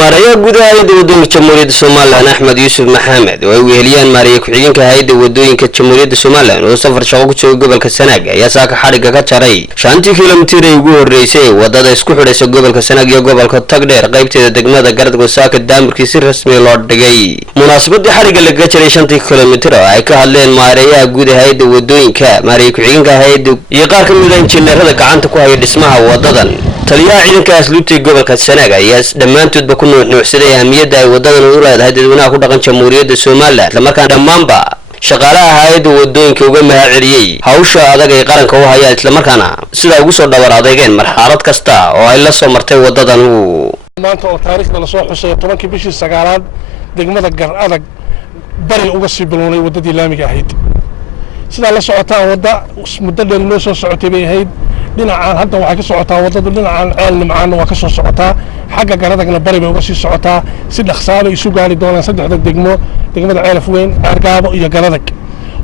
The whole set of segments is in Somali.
maarayaha gudaha hay'adda wadooyinka Jamhuuriyadda Soomaaliland Axmed Yuusuf Maxamed oo ay weheliyaan maarayaha ku-xigeenka hay'adda wadooyinka Jamhuuriyadda Soomaaliland oo safar shaqo ku jooga gobolka Sanaag ayaa saaka xariga ka jaray 5 kiiloomitir ee ugu horeysay wadada isku xidhaysa gobolka Sanaag iyo gobolka Tagdheer qaybteeda degmada Garadgo saaka daamirkii si rasmi loo dhigay munaasabadii xariga laga jaray 5 kiiloomitir oo ay ka hadleen maarayaha gudaha hay'adda wadooyinka maarayaha ku-xigeenka hay'adda iyo qaar ka mid ah injineerada gacanta ku haya dhismaha wadadan taliyaha ciidanka asluubta gobolka Sanaag ayaa dhamaantoodba ku nuuxnuuxsaday ahmiyadda ay wadadan u leedahay dadweynaha ku dhaqan Jamhuuriyadda Soomaaliland isla markaana dhammaanba shaqaalaha hay'adda wadooyinka uga mahadceliyay hawsha adag ee qaranka u haya isla markaana sida ugu soo dhabar adeegeen marxalad kasta oo ay la soo martay wadadan maanta oo taariikhda la soo xusay 10 bishii 9aad degmada gar adag bari uga sii bilowday wadadii laamiga ahayd sida la socotaa wada muddo dheer loo soo socotay bay ahayd dhinacaan hadda waxay ka socotaa wadada dhinacaan ceel nimcaan waa ka soo socotaa xagga garadagna bari bay uga sii socotaa si dhaqsaale isu gaari doonaan saddexda degmada ceelaf weyn Argaabo iyo Garadag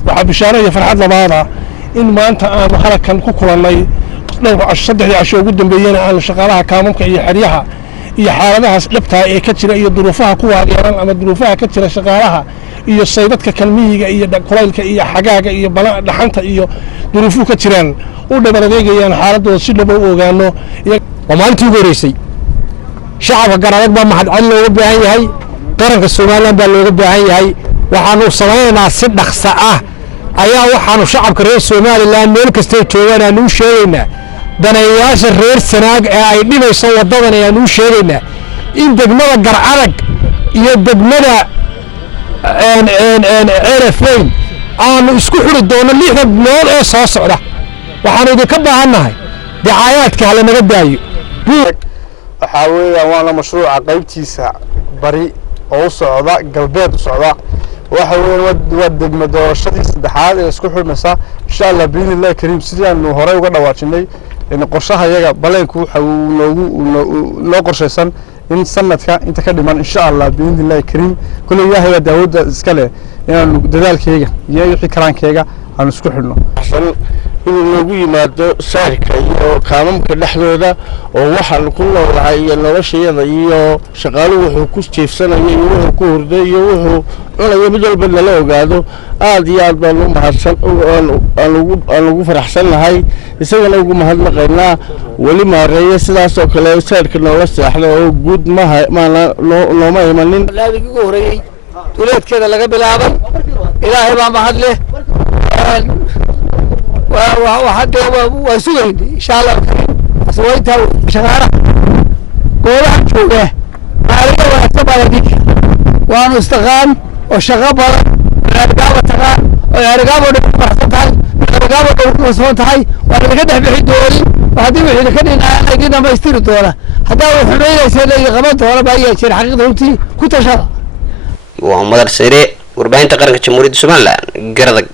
waxa bishaaro iyo farxad labaada in maanta aan halkan ku kulannay saddexdii casho ugu dambeeyayna aan shaqaalaha kaamamka iyo xiriyaha iyo xaaladahaas dhabta ee ka jira iyo duruufaha ku waageeran ama duruufaha ka jira shaqaalaha iyo saydadka kalmihiga iyo kulaylka iyo xagaaga iyo dhaxanta iyo duruufuhu ka jiraan u dhabar adeegayaan xaaladooda si dhab u ogaano maalintii ugu horeysay shacabka Garadag baa mahadcelin looga baahan yahay qaranka Soomaaliland baa looga baahan yahay waxaanu samaynaynaa si dhaqso ah ayaa waxaanu shacabka reer Soomaaliland meel kasta joogaan aanu sheegaynaa daneeyaasha reer Sanaag ee ay dhimayso wadadan aanu sheegaynaa in degmada Gar Adag iyo degmada ceelafweyn aanu isku xiri doono 6 bilood ee soo socda waxaanu idinka baahannahay dacaayaadka hala naga daayo waxa weeyaan waana mashruuca qaybtiisa bari oo socda galbeed u socda waxa weeyaan wad degmada doorashadii saddexaad ee isku xirmaysa insha Allah biillah kariim sidii aanu horey uga dhawaajinay in qorshaha iyaga baleenku waxa loo qorshaysan in sanadka inta ka dhiman insha Allah biillah kariim kullu yahay daawada iska leh inaan dadaalkayga iyo wixii karaankayga aan isku xirno inuu nagu yimaado saarka iyo kaamamka dhexdooda oo waxaan ku noolahay iyo noloshayada iyo shaqaaluhu wuxuu ku jeefsanayo iyo wuxuu ku hurday iyo wuxuu cunayo mid walba la ogaado aad iyo aad baan u mahadsan aan ugu faraxsan lahay isagana ugu mahadnaqaynaa wali maareeyo sidaas oo kale saarka noola seexdo oo guud looma imanin laadiga ugu horeeyay duleedkeeda laga bilaabay ilaahay baa mahad leh وحتى وسوين إن شاء الله سويتها شغالة قولها شوقه عليه وأكتب على ديك وأنا استغان وشغب الرقابة تغان والرقابة بحثتها الرقابة وصوتها وأنا كده بحيد دوري وهذه بحيد كده أنا جينا ما يستير الدولة هذا هو حمية يصير لي غمض ولا بأي شيء حقيقة قلتي كنت شغال وعمر سيري وربعين تقرن كجمهورية الصومال قردق